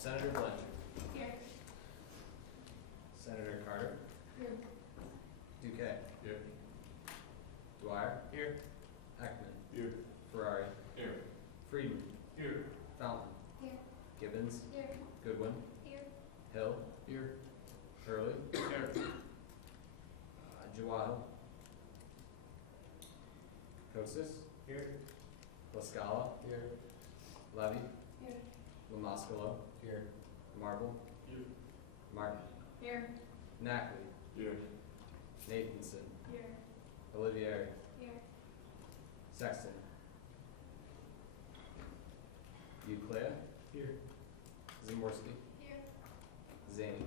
Senator Blanchard. Here. Senator Carter. Here. Duque. Here. Dwyer. Here. Heckman. Here. Ferrari. Here. Friedman. Here. Fountain. Here. Gibbons. Here. Goodwin. Here. Hill. Here. Hurley. Here. Jawado. Kosis. Here. La Scala. Here. Levy. Here. Lamascalo. Here. Marble. Here. Martin. Here. Nackley. Here. Nathanson. Here. Olivier. Here. Sexton. Uclea. Here. Zimorski. Here. Zaney.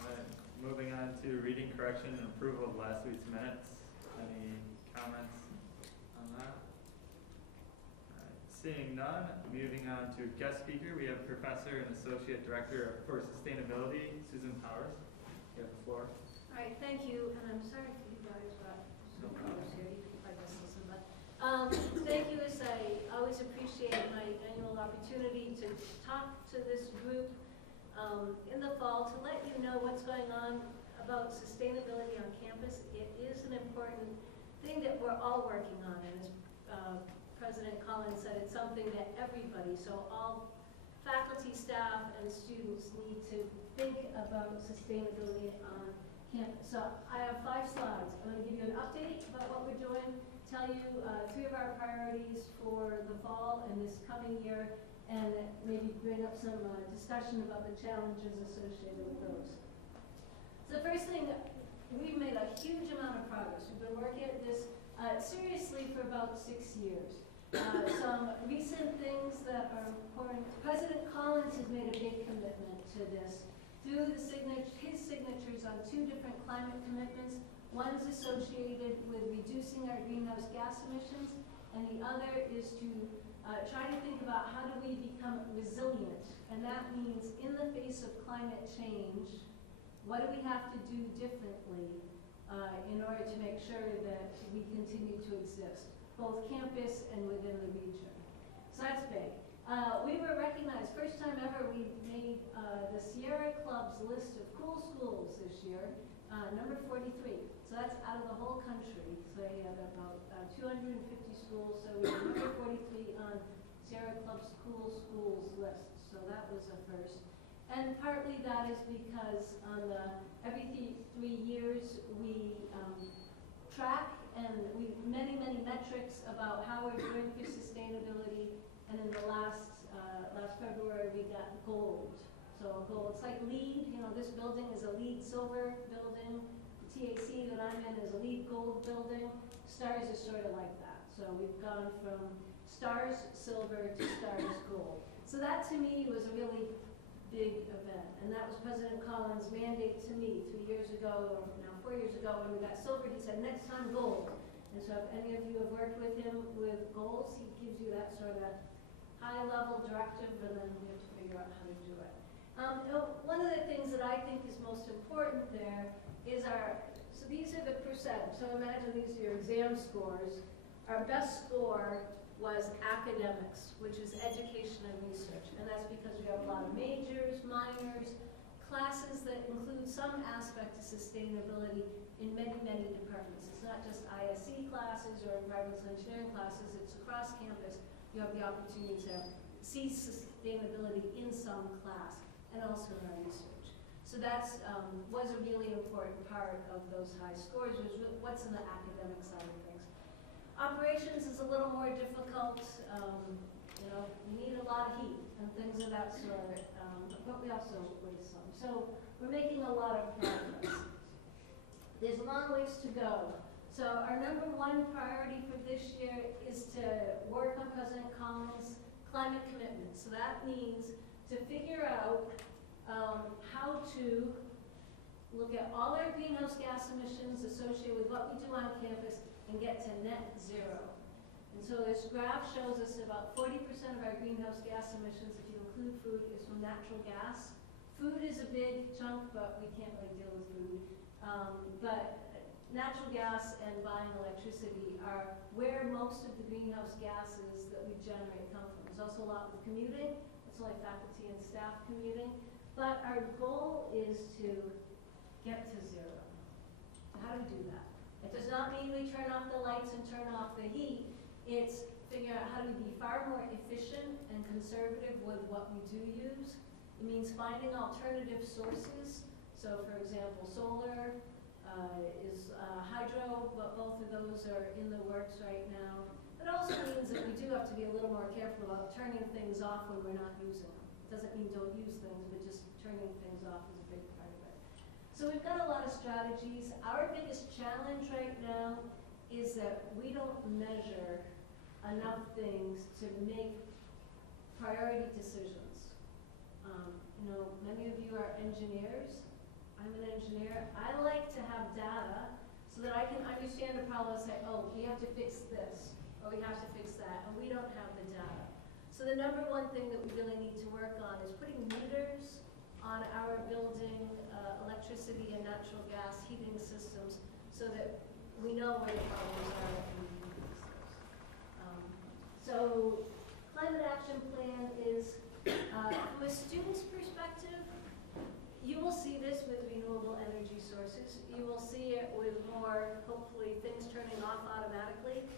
Alright, moving on to reading correction and approval of last week's minutes. Any comments on that? Alright, seeing none, moving on to guest speaker, we have Professor and Associate Director for Sustainability, Susan Powers. You have the floor. All right, thank you, and I'm sorry for you guys, but No problem. here, you can probably just listen, but, thank you, as I always appreciate my annual opportunity to talk to this group, in the fall, to let you know what's going on about sustainability on campus. It is an important thing that we're all working on, and as, President Collins said, it's something that everybody, so all faculty, staff, and students need to think about sustainability on campus. So I have 5 slides. I'm going to give you an update about what we're doing, tell you 3 of our priorities for the fall and this coming year, and maybe bring up some discussion about the challenges associated with those. So the first thing, we've made a huge amount of progress. We've been working at this seriously for about 6 years. Some recent things that are important. President Collins has made a big commitment to this through his signatures on 2 different climate commitments. One's associated with reducing our greenhouse gas emissions, and the other is to try to think about how do we become resilient. And that means in the face of climate change, what do we have to do differently in order to make sure that we continue to exist, both campus and within the region. So that's big. We were recognized, first time ever, we made the Sierra Club's list of cool schools this year, number 43. So that's out of the whole country. So they had about 250 schools, so we were number 43 on Sierra Club's cool schools list. So that was a first. And partly that is because on every 3 years we track and many metrics about how we're doing for sustainability. And in the last February we got gold. So gold, it's like LEED. You know, this building is a LEED silver building. The TAC that I'm in is a LEED gold building. STARS is sort of like that. So we've gone from STARS silver to STARS gold. So that to me was a really big event, and that was President Collins' mandate to me 3 years ago, or now 4 years ago, when we got silver. He said, next time gold. And so if any of you have worked with him with goals, he gives you that sort of high-level directive, and then you have to figure out how to do it. One of the things that I think is most important there is so these are the percent. So imagine these are your exam scores. Our best score was academics, which is education and research. And that's because we have a lot of majors, minors, classes that include some aspect of sustainability in many departments. It's not just ISE classes or environmental engineering classes, it's across campus. You have the opportunity to see sustainability in some class and also in our research. So that's was a really important part of those high scores, was what's in the academic side of things. Operations is a little more difficult. You know, you need a lot of heat and things of that sort, but we also waste some. So we're making a lot of progress. There's a long ways to go. So our number 1 priority for this year is to work on President Collins' climate commitment. So that means to figure out how to look at all our greenhouse gas emissions associated with what we do on campus and get to net zero. And so this graph shows us about 40% of our greenhouse gas emissions, if you include food, is from natural gas. Food is a big chunk, but we can't really deal with food. But natural gas and buying electricity are where most of the greenhouse gases that we generate come from. There's also a lot with commuting. It's only faculty and staff commuting. But our goal is to get to zero. So how do we do that? It does not mean we turn off the lights and turn off the heat. It's figuring out how do we be far more efficient and conservative with what we do use. It means finding alternative sources. So for example, solar, hydro, but both of those are in the works right now. It also means that we do have to be a little more careful about turning things off when we're not using them. It doesn't mean don't use things, but just turning things off is a big part of it. So we've got a lot of strategies. Our biggest challenge right now is that we don't measure enough things to make priority decisions. Many of you are engineers. I'm an engineer. I like to have data so that I can understand a problem and say, oh, we have to fix this, or we have to fix that, and we don't have the data. So the number one thing that we really need to work on is putting meters on our building electricity and natural gas heating systems so that we know where the problems are and we can fix those. So climate action plan is, from a student's perspective, you will see this with renewable energy sources. You will see it with more, hopefully, things turning off automatically.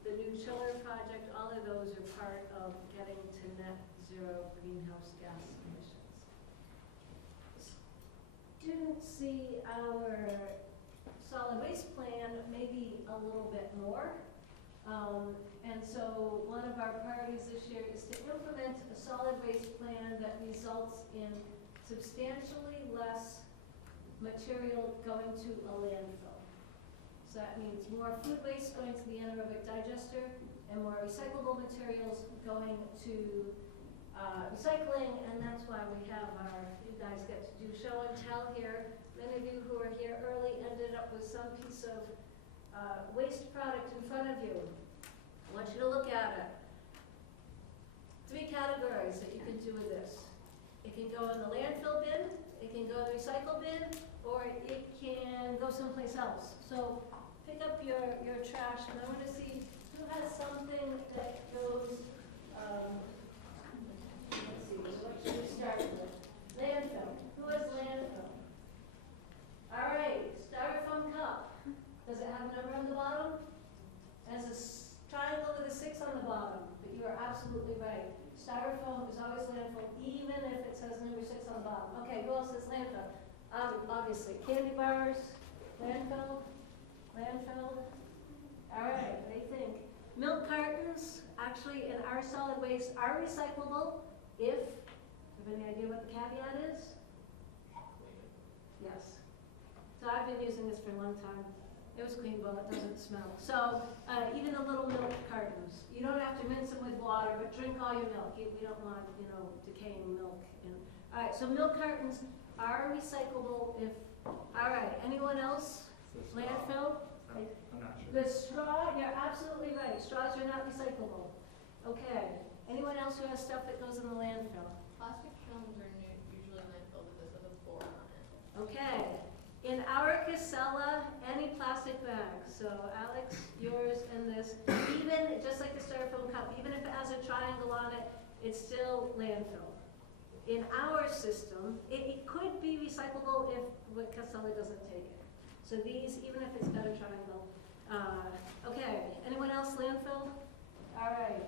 The new chiller project, all of those are part of getting to net zero greenhouse gas emissions. Students see our solid waste plan maybe a little bit more. And so one of our priorities this year is to implement a solid waste plan that results in substantially less material going to a landfill. So that means more food waste going to the anaerobic digester and more recyclable materials going to recycling, and that's why we have you guys get to do show and tell here. Many of you who are here early ended up with some piece of waste product in front of you. I want you to look at it. 3 categories that you can do with this. It can go in the landfill bin, it can go in the recycle bin, or it can go someplace else. So pick up your trash, and I want to see who has something that goes, let's see, what should we start with? Landfill. Who has landfill? All right, styrofoam cup. Does it have a number on the bottom? It has a triangle with a 6 on the bottom, but you are absolutely right. Styrofoam is always landfill, even if it says number 6 on the bottom. Okay, who else says landfill? Obviously, candy bars, landfill, landfill. All right, what do you think? Milk cartons, actually, in our solid waste, are recyclable if, have any idea what the caveat is? Yes. So I've been using this for a long time. It was clean, but it doesn't smell. So even the little milk cartons, you don't have to rinse them with water, but drink all your milk. We don't want, decaying milk. All right, so milk cartons are recyclable if, all right, anyone else? Landfill? I'm not sure. The straw, you're absolutely right. Straws are not recyclable. Okay. Anyone else who has stuff that goes in the landfill? Plastic films are usually landfill because of the board on it. Okay. In our Casella, any plastic bag, so Alex, yours and this, even, just like the styrofoam cup, even if it has a triangle on it, it's still landfill. In our system, it could be recyclable if Casella doesn't take it. So these, even if it's got a triangle. Okay, anyone else landfill? All right.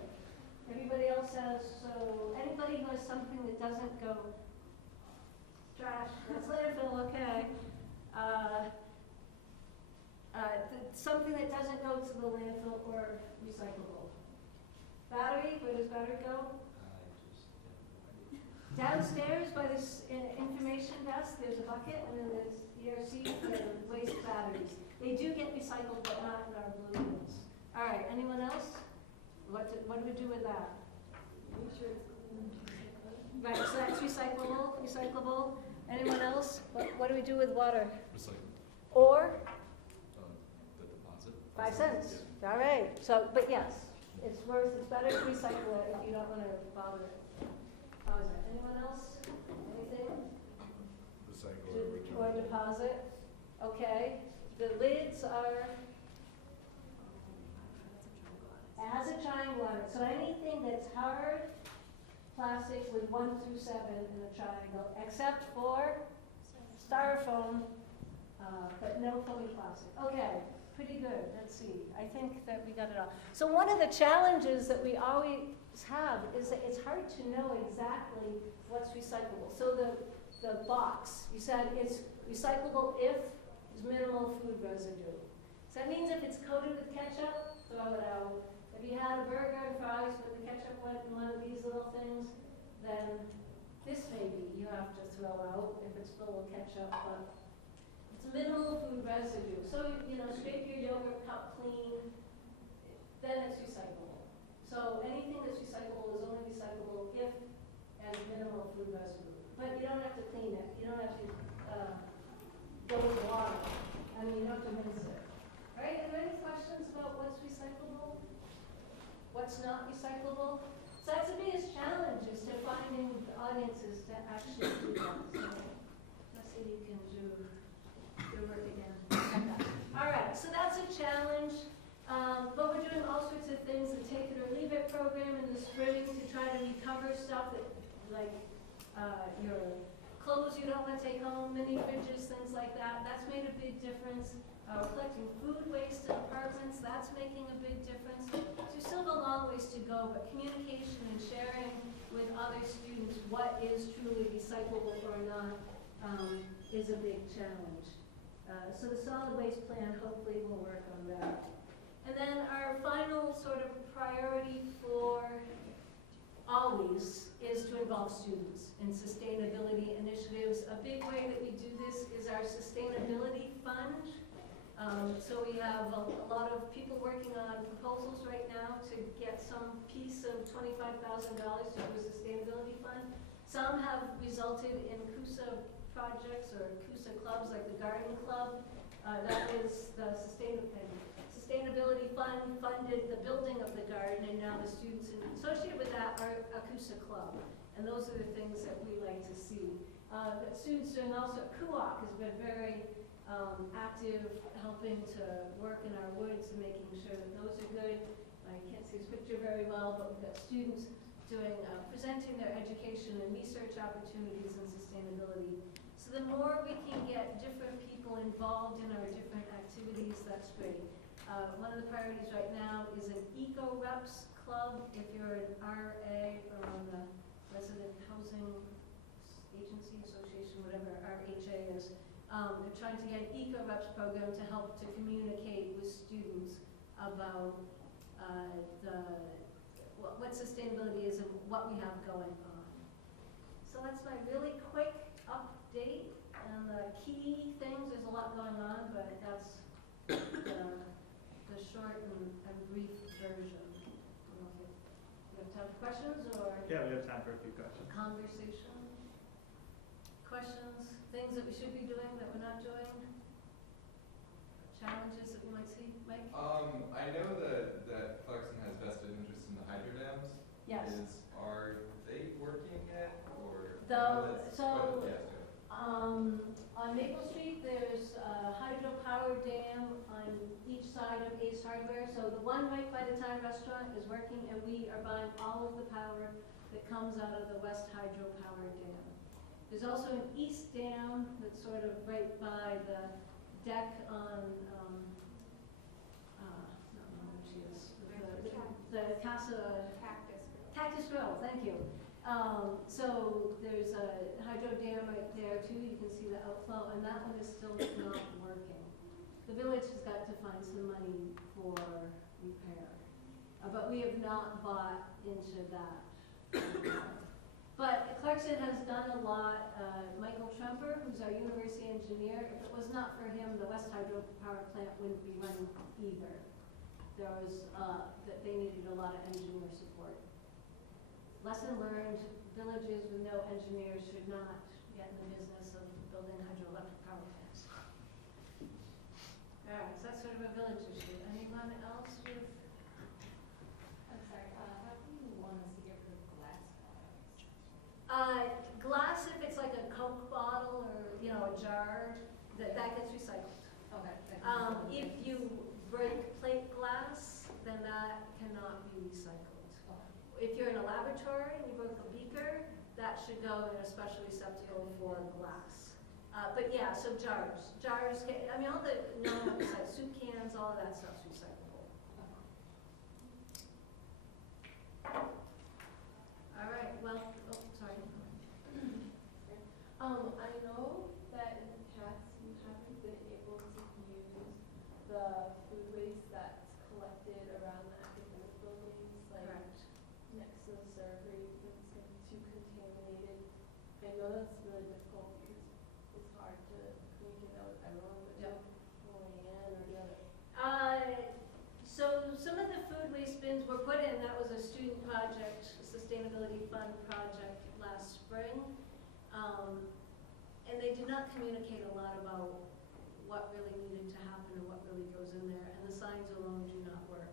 Everybody else has, so anybody who has something that doesn't go trash, that's landfill, okay. Something that doesn't go to the landfill or recyclable. Battery, where does battery go? Downstairs by this information desk, there's a bucket, and then there's ERC for waste batteries. They do get recycled, but not in our blue bins. All right, anyone else? What do we do with that? Make sure it's Right, so that's recyclable. Anyone else? What do we do with water? Recycle. Or The deposit. 5 cents. All right. So, but yes, it's better to recycle it if you don't want to bother it. Anyone else? Anything? Recycle or return. Or deposit? Okay. the lids are, it has a triangle on it, so anything that's hard plastic with 1 through 7 in a triangle, except for styrofoam, but no foaming plastic. Okay, pretty good, let's see. I think that we got it all. So one of the challenges that we always have is that it's hard to know exactly what's recyclable. So the box, you said it's recyclable if there's minimal food residue. So that means if it's coated with ketchup, throw it out. If you had a burger and fries with the ketchup went in one of these little things, then this maybe you have to throw out if it's full of ketchup, but it's minimal food residue. So, you know, scrape your yogurt cup clean, then it's recyclable. So anything that's recyclable is only recyclable if it has minimal food residue. But you don't have to clean it. You don't have to go with water. I mean, you don't have to rinse it. All right, are there any questions about what's recyclable? What's not recyclable? So that's the biggest challenge, is to finding the audiences to actually do that. So let's see if you can do your work again. All right, so that's a challenge. But we're doing all sorts of things, the Take It or Leave It program in the spring to try to recover stuff that, like your clothes you don't want to take home, mini fridges, things like that. That's made a big difference. Collecting food waste in apartments, that's making a big difference. So there's still a long ways to go, but communication and sharing with other students what is truly recyclable or not is a big challenge. So the solid waste plan hopefully will work on that. And then our final sort of priority for always is to involve students in sustainability initiatives. A big way that we do this is our sustainability fund. So we have a lot of people working on proposals right now to get some piece of $25,000 to a sustainability fund. Some have resulted in Cusa projects or Cusa clubs, like the Garden Club. That is the sustainability fund funded the building of the garden, and now the students associated with that are a Cusa club. And those are the things that we like to see. But students doing also, CUOC has been very active, helping to work in our woods and making sure that those are good. I can't see this picture very well, but we've got students doing, presenting their education and research opportunities in sustainability. So the more we can get different people involved in our different activities, that's great. One of the priorities right now is an eco-reps club. If you're an RA or on the Resident Housing Agency Association, whatever RHA is, they're trying to get an eco-reps program to help to communicate with students about what sustainability is and what we have going on. So that's my really quick update and the key things. There's a lot going on, but that's the short and brief version. I don't know if you have time for questions or Yeah, we have time for a few questions. conversation? Questions, things that we should be doing that we're not doing? Challenges that we might see, Mike? I know that Clarkson has vested interest in the hydro dams. Yes. Are they working yet, or? On Maple Street, there's a hydropower dam on each side of Ace Hardware. So the one right by the Thai restaurant is working, and we are buying all of the power that comes out of the West Hydropower Dam. There's also an east dam that's sort of right by the deck on, I don't know where she is, the Casa Cactus Grill, thank you. So there's a hydro dam right there too. You can see the outflow, and that one is still not working. The village has got to find some money for repair, but we have not bought into that. But Clarkson has done a lot. Michael Tremper, who's our university engineer, if it was not for him, the West Hydropower plant wouldn't be running either. There was, that they needed a lot of engineer support. Lesson learned, villages with no engineers should not get in the business of building hydroelectric power plants. All right, so that's sort of a village issue. Anyone else with? I'm sorry, how do you want us to get rid of glass bottles? Glass, if it's like a Coke bottle or, you know, a jar, that gets recycled. Okay. not be recycled. Oh. If you're in a laboratory and you broke a beaker, that should go in a special receptacle for glass. But yeah, so jars, I mean, all the like soup cans, all of that stuff's recyclable. All right, well, oh, sorry. I know that in the past you haven't been able to use the food waste that's collected around the academic buildings, like Correct. next to the server, because it's getting too contaminated. I know that's really difficult because it's hard to communicate that with everyone, but Yep. going in or the other. So some of the food waste bins were put in, that was a student project, a sustainability fund project last spring. And they did not communicate a lot about what really needed to happen and what really goes in there, and the signs alone do not work.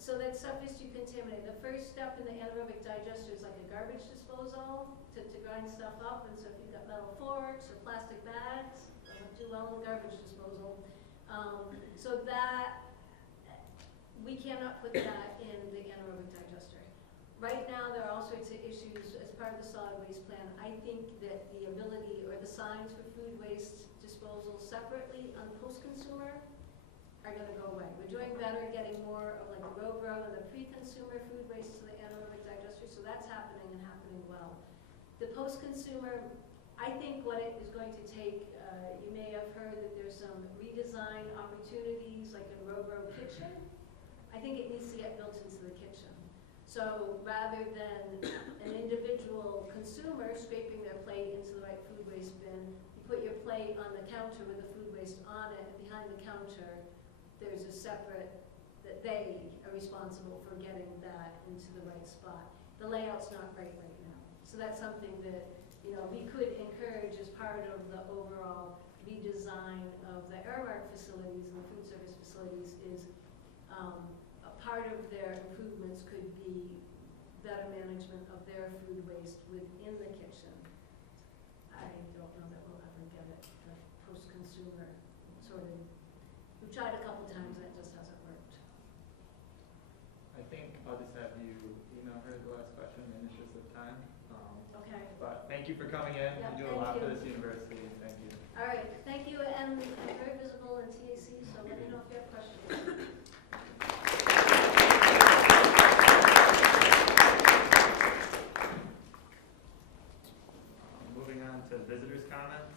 So that stuff is too contaminated. The first step in the anaerobic digester is like a garbage disposal to grind stuff up, and so if you've got metal forks or plastic bags, doesn't do well in the garbage disposal. So that, we cannot put that in the anaerobic digester. Right now, there are all sorts of issues as part of the solid waste plan. I think that the ability or the signs for food waste disposal separately on post-consumer are gonna go away. We're doing better getting more of like the row and the pre-consumer food waste to the anaerobic digester, so that's happening and happening well. The post-consumer, I think what it is going to take, you may have heard that there's some redesign opportunities like in row kitchen. I think it needs to get built into the kitchen. So rather than an individual consumer scraping their plate into the right food waste bin, you put your plate on the counter with the food waste on it, and behind the counter, there's a separate, that they are responsible for getting that into the right spot. The layout's not right now. So that's something that, you know, we could encourage as part of the overall redesign of the Aramark facilities and the food service facilities is a part of their improvements could be better management of their food waste within the kitchen. I don't know that we'll ever get it, the post-consumer sort of, we've tried a couple times and it just hasn't worked. I think I'll just have you email her the last question in the interest of time. Okay. But thank you for coming in. Yeah, You do a thank lot for you. this university, and thank you. All right, thank you, and I'm very visible in TAC, so let me know if you have questions. Moving on to visitors' comments.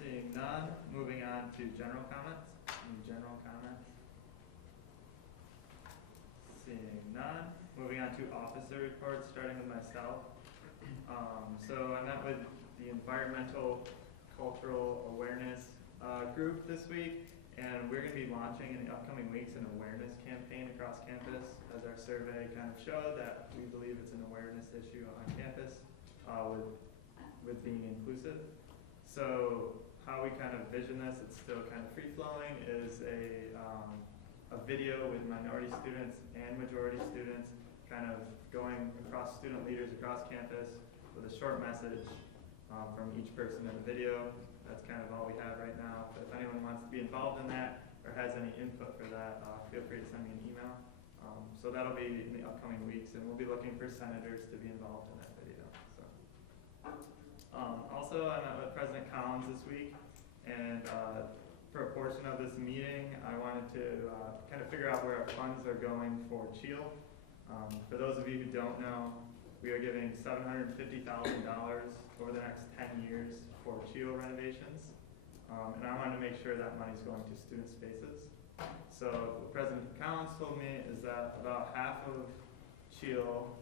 Seeing none, moving on to general comments. Any general comments? Seeing none, moving on to officer reports, starting with myself. So I met with the environmental cultural awareness group this week, and we're going to be launching in the upcoming weeks an awareness campaign across campus, as our survey kind of showed that we believe it's an awareness issue on campus with being inclusive. So how we kind of vision this, it's still kind of free-flowing, is a video with minority students and majority students kind of going across student leaders across campus with a short message from each person in the video. That's kind of all we have right now. But if anyone wants to be involved in that or has any input for that, feel free to send me an email. So that'll be in the upcoming weeks, and we'll be looking for senators to be involved in that video. So. Also, I met with President Collins this week, and for a portion of this meeting, I wanted to kind of figure out where our funds are going for CHEEL. For those of you who don't know, we are giving $750,000 over the next 10 years for CHEEL renovations, and I wanted to make sure that money's going to student spaces. So what President Collins told me is that about half of the CHEEL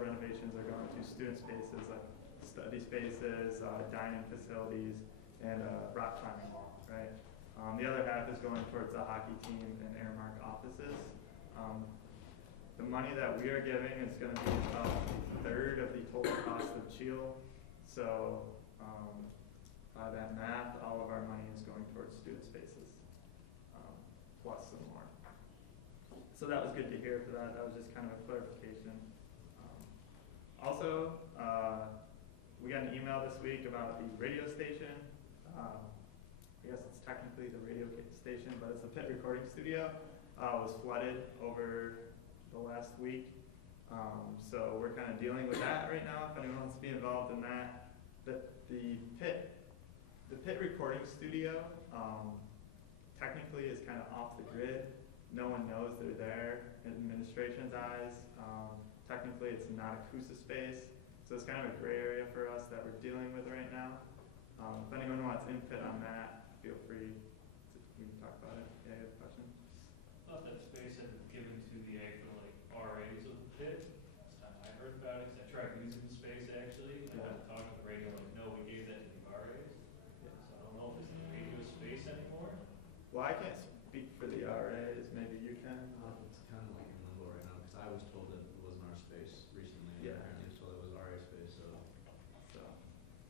renovations are going to student spaces, like study spaces, dining facilities, and rock climbing wall, right? The other half is going towards the hockey team and Aramark offices. The money that we are giving is going to be about a third of the total cost of CHEEL. So by that math, all of our money is going towards student spaces, plus some more. So that was good to hear for that. That was just kind of a clarification. Also, we got an email this week about the radio station. I guess it's technically the radio station, but it's a pit recording studio. was flooded over the last week. So we're kind of dealing with that right now, if anyone wants to be involved in that. The pit recording studio, technically is kind of off the grid. No one knows they're there in administration's eyes. Technically it's not a Cusa space, so it's kind of a gray area for us that we're dealing with right now. If anyone wants input on that, feel free to, we can talk about it. Yeah, you have a question? Thought that space had been given to the actual RAs of the pit. Last time I heard about it, 'cause I tried using the space actually. I had to talk to the radio, no, we gave that to the RAs. So I don't know if it's the radio space anymore. Well, I can't speak for the RAs, maybe you can. It's kind of like in limbo right now, because I was told that it wasn't our space recently. Yeah. Apparently, so it was RA space, so. So,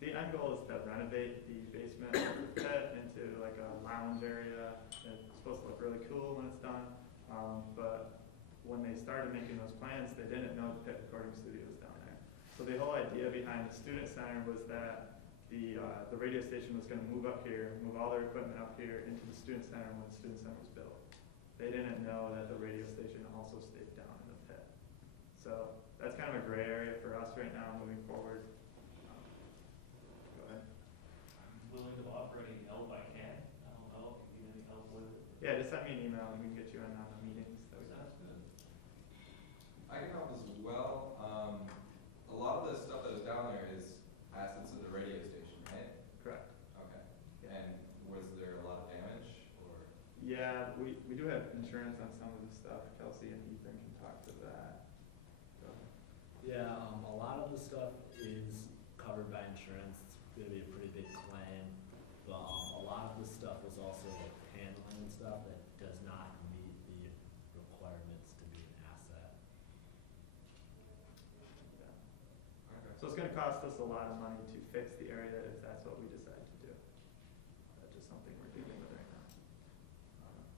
the end goal is to renovate the basement of the pit into like a lounge area. It's supposed to look really cool when it's done. But when they started making those plans, they didn't know the pit recording studio was down there. So the whole idea behind the student center was that the radio station was going to move up here, move all their equipment up here into the student center when the student center was built. They didn't know that the radio station also stayed down in the pit. So that's kind of a gray area for us right now moving forward. Go ahead. I'm willing to offer any help I can. I don't know if you need any help with it. Yeah, just send me an email and we can get you in on the meetings that we have. Sounds good. I can help as well. A lot of the stuff that was down there is assets of the radio station, right? Correct. Okay. And was there a lot of damage or? Yeah, we do have insurance on some of this stuff. Kelsey and Ethan can talk to that. Go ahead. Yeah, a lot of the stuff is covered by insurance. It's gonna be a pretty big claim. But a lot of the stuff was also like handling and stuff that does not meet the requirements to be an asset. Yeah. Okay. So it's gonna cost us a lot of money to fix the area if that's what we decide to do. That's just something we're dealing with right now.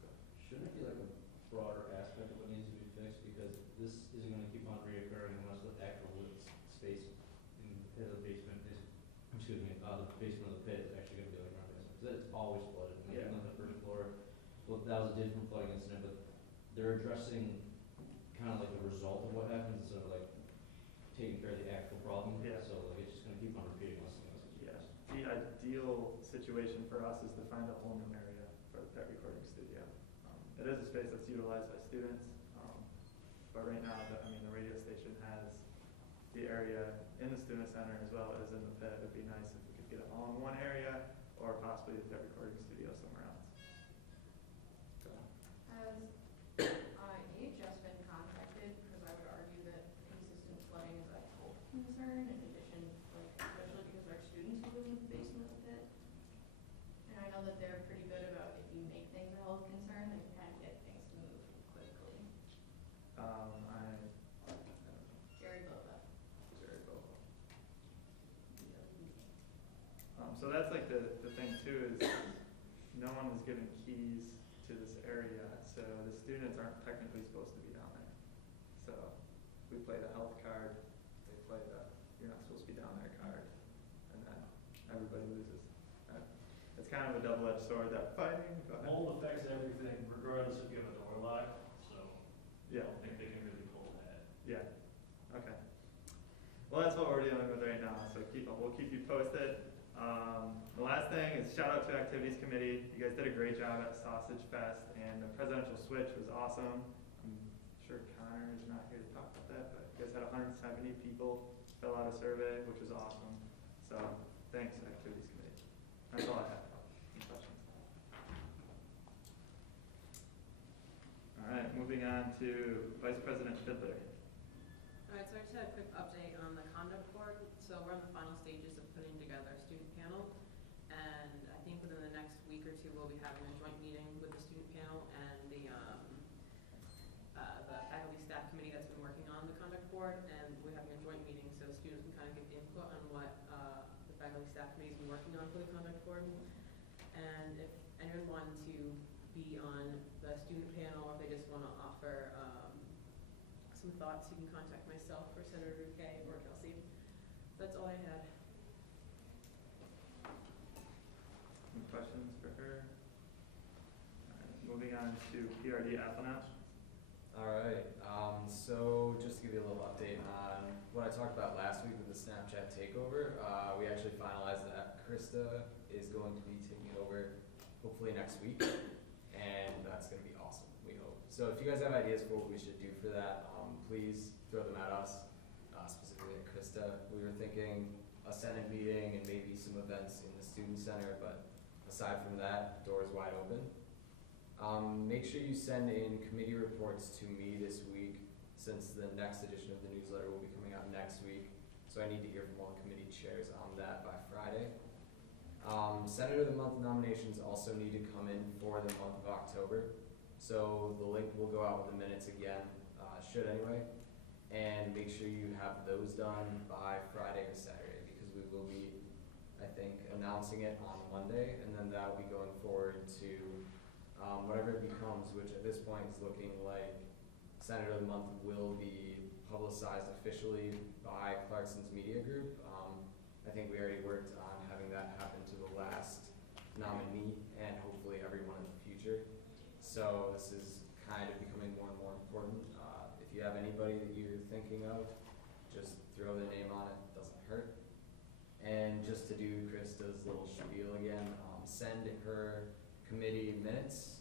Go ahead. Shouldn't it be like a broader aspect of what needs to be fixed, because this isn't gonna keep on reoccurring unless the actual space in the pit of the basement is, excuse me, the basement of the pit is actually gonna be like our basement, because it's always flooded. And Yeah. even on the first floor, well, that was a different flooding incident, but they're addressing kind of like the result of what happens instead of like taking care of the actual problem. Yeah. So like it's just gonna keep on repeating unless something else gets Yeah, fixed. the ideal situation for us is to find a whole new area for the pet recording studio. It is a space that's utilized by students, but right now, the radio station has the area in the student center as well as in the pit. It'd be nice if we could get it all in one area, or possibly the pet recording studio somewhere else. Go ahead. Has EHS been contacted? Because I would argue that consistent flooding is a health concern in addition, like especially because our students who live in the basement of the pit. And I know that they're pretty good about if you make things a health concern, they can get things to move quickly. Jerry Bova. Jerry Bobo. So that's like the thing too, is no one was given keys to this area, so the students aren't technically supposed to be down there. So we play the health card, they play the you're not supposed to be down there card, and then everybody loses. It's kind of a double-edged sword, that fighting. Go ahead. Mold affects everything regardless if you have a door lock, so I Yeah. don't think they can really pull that. Yeah, okay. Well, that's what we're dealing with right now, so we'll keep you posted. The last thing is shout out to Activities Committee. You guys did a great job at Sausage Fest, and the presidential switch was awesome. I'm sure Connor is not here to talk about that, but you guys had 170 people fill out a survey, which was awesome. So thanks, Activities Committee. That's all I have. Any questions? All right, moving on to Vice President Fiddler. All right, so I just had a quick update on the conduct board. So we're in the final stages of putting together a student panel. And I think within the next week or two, we'll be having a joint meeting with the student panel and the faculty staff committee that's been working on the conduct board. And we're having a joint meeting so students can kind of give input on what the faculty staff committee's been working on for the conduct board. And if anyone wanted to be on the student panel, or if they just want to offer some thoughts, you can contact myself or Senator Kay or Kelsey. That's all I had. Any questions for her? All right, moving on to PRD FNF. Alright, so just to give you a little update on what I talked about last week with the Snapchat takeover, we actually finalized that Krista is going to be taking over hopefully next week, and that's gonna be awesome, we hope. So if you guys have ideas for what we should do for that, please throw them at us, specifically at Krista. We were thinking a Senate meeting and maybe some events in the student center, but aside from that, doors wide open. Make sure you send in committee reports to me this week, since the next edition of the newsletter will be coming out next week. So I need to hear from all committee chairs on that by Friday. Senator of the Month nominations also need to come in for the month of October. So the link will go out with the minutes again, should anyway. And make sure you have those done by Friday or Saturday, because we will be, I think, announcing it on Monday, and then that will be going forward to whatever it becomes, which at this point is looking like Senator of the Month will be publicized officially by Clarkson's Media Group. I think we already worked on having that happen to the last nominee and hopefully everyone in the future. So this is kind of becoming more and more important. If you have anybody that you're thinking of, just throw their name on it, doesn't hurt. And just to do Krista's little spiel again, send her committee minutes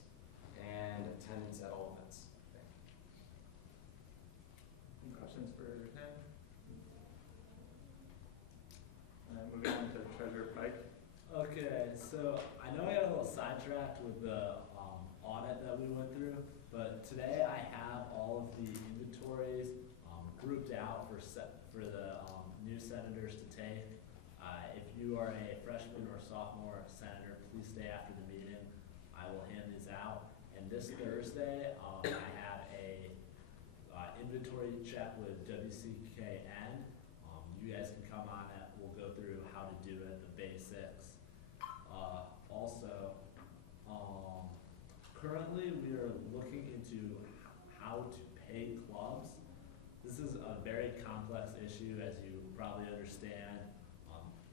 and attendance at all events. Any questions for him? Moving on to Treasurer Pike. Okay, so I know I got a little sidetracked with the audit that we went through, but today I have all of the inventories grouped out for the new senators to take. If you are a freshman or sophomore senator, please stay after the meeting. I will hand these out. And this Thursday, I have a inventory check with WCKN. You guys can come on it. We'll go through how to do it, the basics. Also, currently we are looking into how to pay clubs. This is a very complex issue, as you probably understand.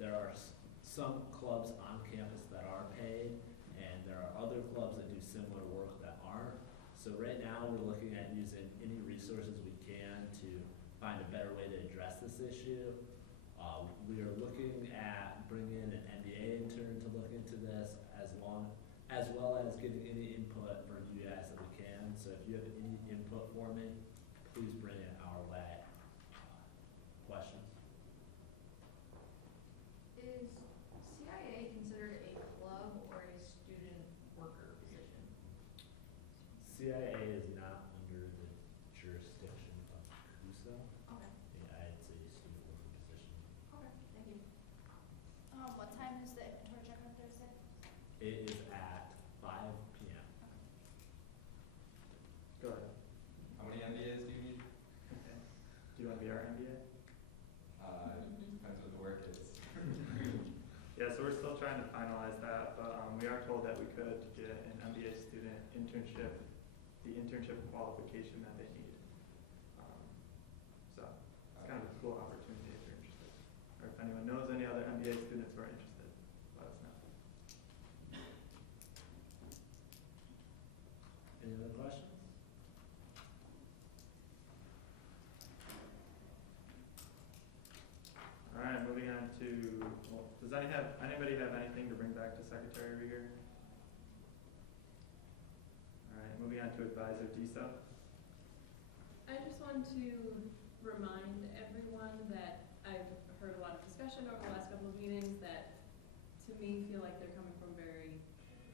There are some clubs on campus that are paid, and there are other clubs that do similar work that aren't. So right now, we're looking at using any resources we can to find a better way to address this issue. We are looking at bringing in an MBA intern to look into this, as well as getting any input from you guys that we can. So if you have any input for me, please bring it our way. Questions? Is CIA considered a club or a student worker position? CIA is not under the jurisdiction of Cusa. Okay, Yeah, it's a student worker position. okay, thank you. What time is the inventory check on Thursday? It is at 5 p.m. Go ahead. How many MBAs do you need? Okay. Do you want to be our MBA? Depends what the work is. Yeah, so we're still trying to finalize that, but we are told that we could get an MBA student internship, the internship qualification that they need. So it's kind of a cool opportunity if you're interested. Or if anyone knows any other MBA students who are interested, let us know. Any other questions? All right, moving on to, well, does anybody have anything to bring back to Secretary Rieger? All right, moving on to Advisor DISA. I just want to remind everyone that I've heard a lot of discussion over the last couple of meetings that, to me, feel like they're coming from very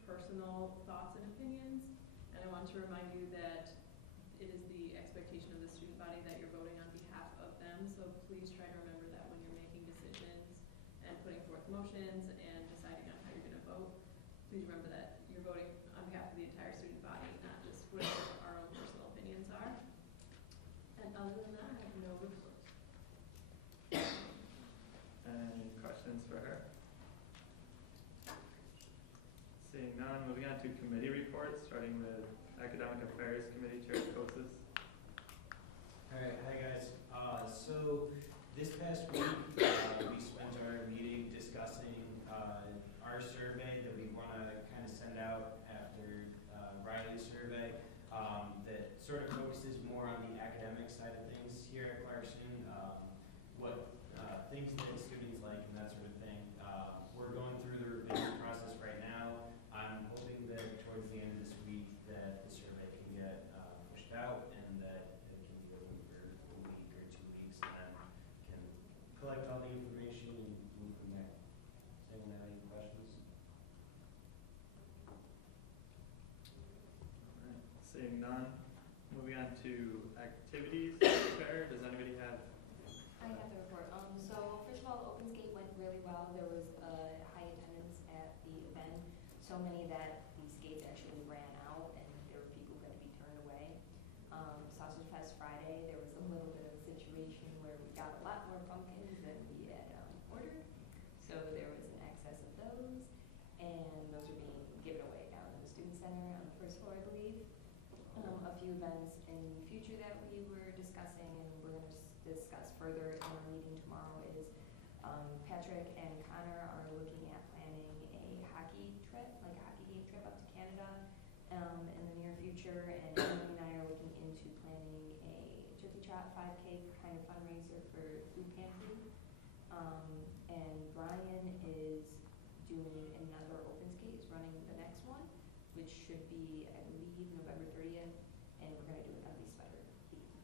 personal thoughts and opinions. And I want to remind you that it is the expectation of the student body that you're voting on behalf of them. So please try to remember that when you're making decisions and putting forth motions and deciding on how you're going to vote. Please remember that you're voting on behalf of the entire student body, not just whatever our own personal opinions are. And other than that, I have no reports. Any questions for her? Seeing none, moving on to committee reports, starting with Academic Affairs Committee Chair Kosis. Alright, hi guys. So this past week, we spent our meeting discussing our survey that we want to kind of send out after Riley's survey. none, moving on to activities. Chair, does anybody have? I have the report. So first of all, Open Skate went really well. There was high attendance at the event, so many that the skates actually ran out and there were people going to be turned away. Sausage Fest Friday, there was a little bit of a situation where we got a lot more pumpkins than we had ordered, so there was an excess of those, and those are being given away down in the Student Center on the first floor, I believe. A few events in the future that we were discussing and we're going to discuss further in our meeting tomorrow is Patrick and Connor are looking at planning a hockey trip, like a hockey game trip up to Canada in the near future, and Emily and I are looking into planning a turkey trot 5K kind of fundraiser for food pantry. And Brian is doing another open skate, is running the next one, which should be, I believe, November 30th, and we're going to do it on the sweater theme.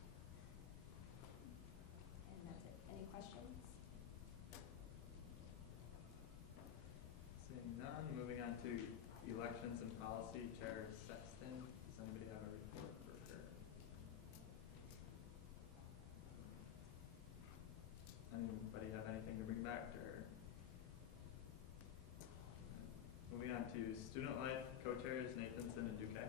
And that's it. Any questions? Seeing none, moving on to elections and policy. Chair Sexton, does anybody have a report for her? Anybody have anything to bring back to her? Moving on to student life, co-chairs Nathanson and Duque.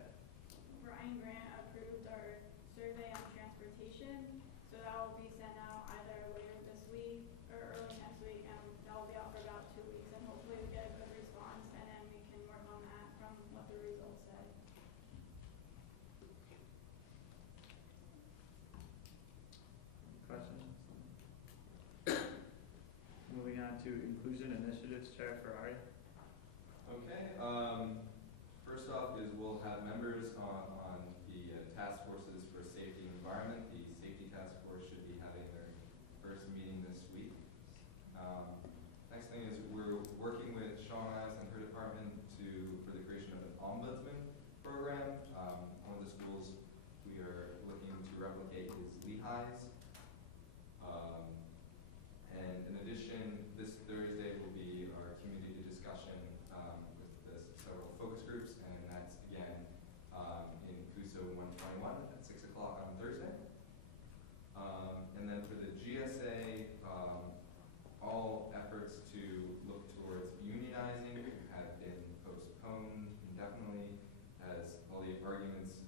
Brian Grant approved our survey on transportation, so that will be sent out either later this week or early next week, and that will be out for about 2 weeks, and hopefully we get a good response, and then we can work on that from what the results say. Questions? Moving on to inclusion initiatives, Chair Ferrari. Okay, first off is we'll have members on the task forces for safety and environment. The safety task force should be having their first meeting this week. Next thing is we're working with Sean Ives and her department for the creation of an ombudsman program. One of the schools we are looking to replicate is Lehigh's. And in addition, this Thursday will be our community discussion with several focus groups, and that's again in Cusa 121 at 6 o'clock on Thursday. And then for the GSA, all efforts to look towards unionizing have been postponed indefinitely, as all the arguments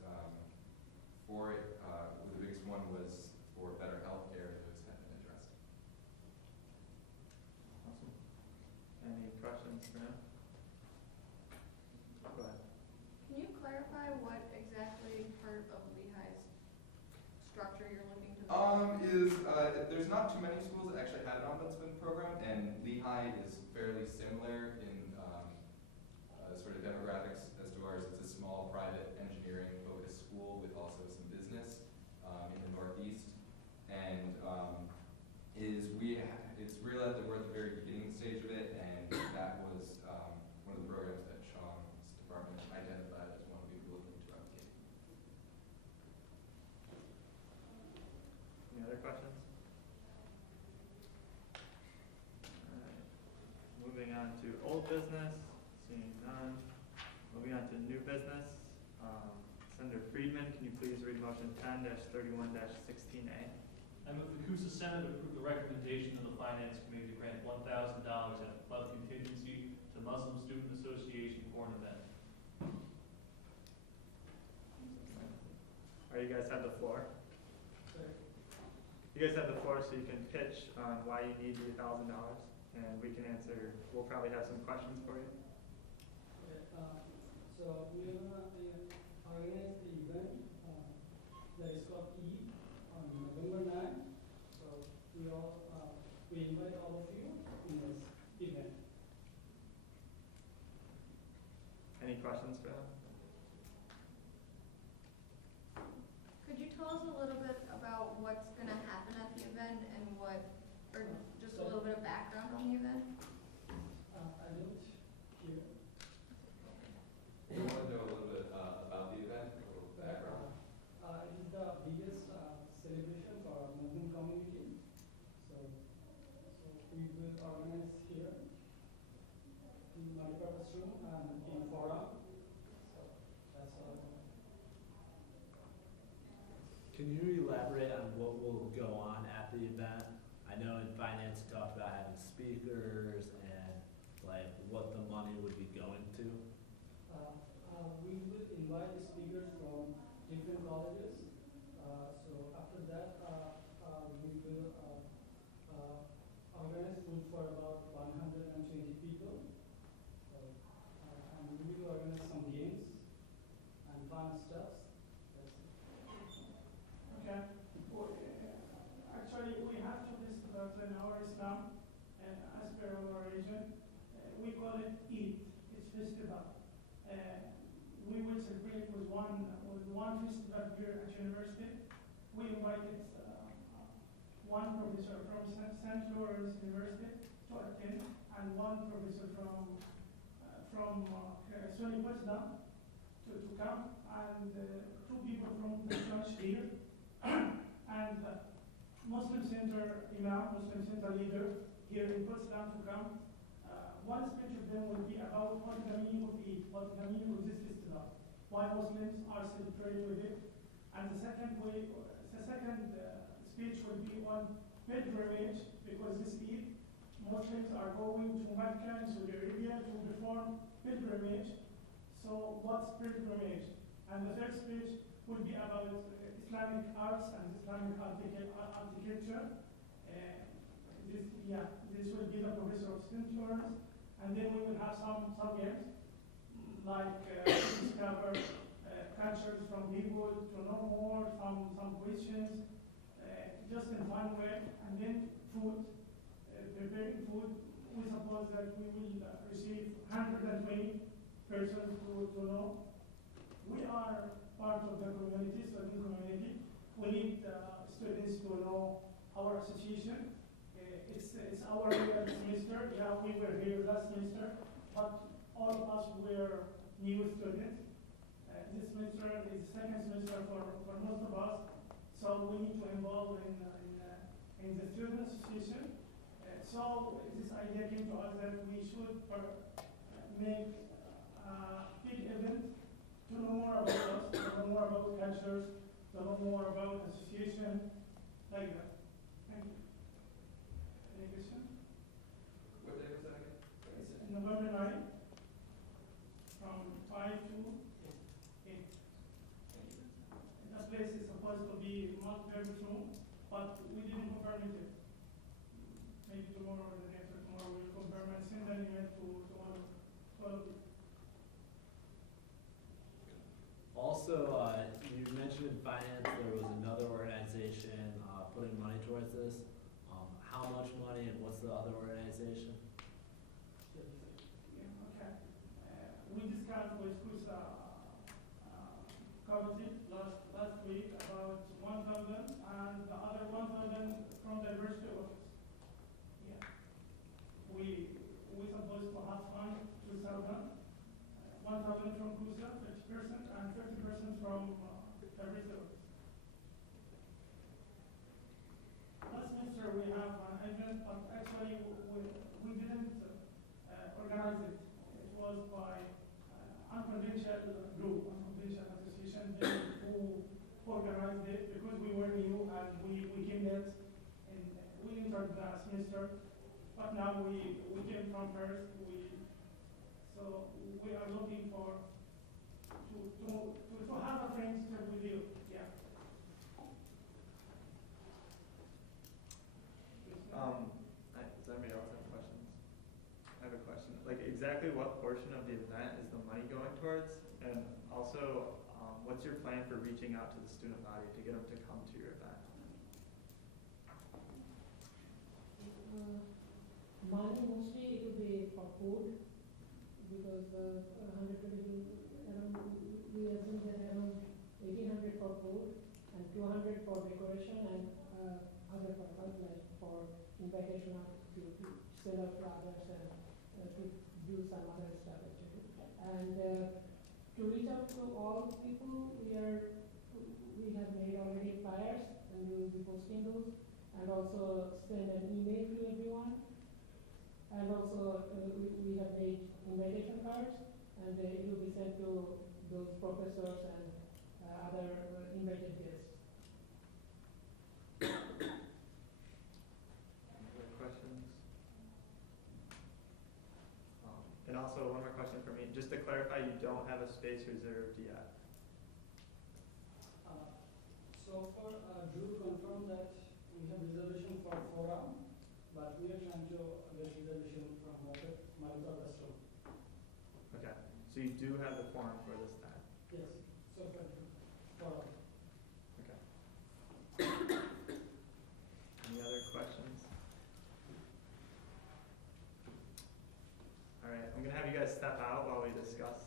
for it, the biggest one was for better health care, those have been addressed. Awesome. Any questions for him? Go ahead. Can you clarify what exactly part of Lehigh's structure you're looking to? There's not too many schools that actually have an ombudsman program, and Lehigh is fairly similar in sort of demographics as to ours. It's a small private engineering focused school with also some business in the Northeast, and it's realized that we're at the very beginning stage of it, and that was one of the programs that Sean's department identified as one we were looking to replicate. Any other questions? All right. Moving on to old business, seeing none. Moving on to new business. Senator Friedman, can you please read motion 10-31-16A? I move the Cusa Senate approve the recommendation of the Finance Committee to grant $1,000 out of flood contingency to Muslim Student Association for an event. All right, you guys have the floor. You guys have the floor so you can pitch on why you need the $1,000, and we can answer. We'll probably have some questions for you. Okay, so we're gonna organize the event that is called Eid on November 9th. So we invite all of you in this event. Any questions for them? Could you tell us a little bit about what's going to happen at the event and or just a little bit of background on the event? I don't hear. You want to know a little bit about the event, a little background? It is the biggest Can you elaborate on what will go on at the event? I know in finance you talked about having speakers and like what the money would be going to. We will invite speakers from different colleges. So after that, we will organize food for about 120 people. And we will organize some games and fun stuff. That's it. Okay. Well, actually, we have two festivals in our Islam, and as per our religion, we call it Eid. It's festival. We will celebrate with one festival here at university. We invited one professor from St. Lawrence University to attend, and one professor from Sony Potsdam to come, and two people from the church here, and Muslim Center Imam, Muslim Center leader here in Potsdam to come. One speech of them will be about what the meaning of Eid, what the meaning of this festival, why Muslims are celebrating with it. And the second speech will be on pilgrimage, because this Eid, Muslims are going to Mecca and Saudi Arabia to perform pilgrimage. So what's pilgrimage? And the third speech will be about Islamic arts and Islamic architecture. This will be the professor of St. Lawrence. And then we will have some games, like discover cultures from people, to know more, some questions, just in fun way. And then food, preparing food. We suppose that we will receive 120 persons to know. We are part of the community, student community. We need students to know our association. It's our semester. Yeah, we were here last semester, but all of us were new students. This semester is the second semester for most of us, so we need to involve in the student association. So this idea came to us that we should make a big event to know more about us, to know more about cultures, to know more about association, like that. Thank you. Any question? What day was that again? It's November 9th, from 5 to 8. The place is supposed to be not very soon, but we didn't confirm it yet. Maybe tomorrow or the day after tomorrow we'll confirm and send an email to all of you. Also, you mentioned in finance there was another organization putting money towards this. How much money and what's the other organization? Yeah, okay. We discussed with Cusa committee last week about 1,000 and the other 1,000 from the university office. Yeah. We supposed to have fund 2,000, 1,000 from Cusa, 50%, and 30% from the university office. Last semester we have an event, but actually we didn't organize it. It was by unconventional group, unconventional association who organized it, because we were new and we came late and we entered the semester. But now we came from first. So we are looking for to have a friendship with you. Yeah. Does anybody else have questions? I have a question. Like, exactly what portion of the event is the money going towards? And also, what's your plan for reaching out to the student body to get them to come to your event? Money mostly it will be for food, because 120 around, we assume that around 1,800 for food and 200 for decoration and other purpose, like for invitation to sell out to others and to do some other stuff actually. And to reach out to all people, we have made already flyers and we will be posting those, and also send an email to everyone. And also we have made invitation cards, and it will be sent to those professors and other invited guests. just to clarify, you don't have a space reserved yet? So far, Drew confirmed that we have reservation for 4 hours, but we are trying to get reservation from Malika restaurant. Okay, so you do have the form for this time? Yes, so far, 4 hours. Okay. Any other questions? All right, I'm gonna have you guys step out while we discuss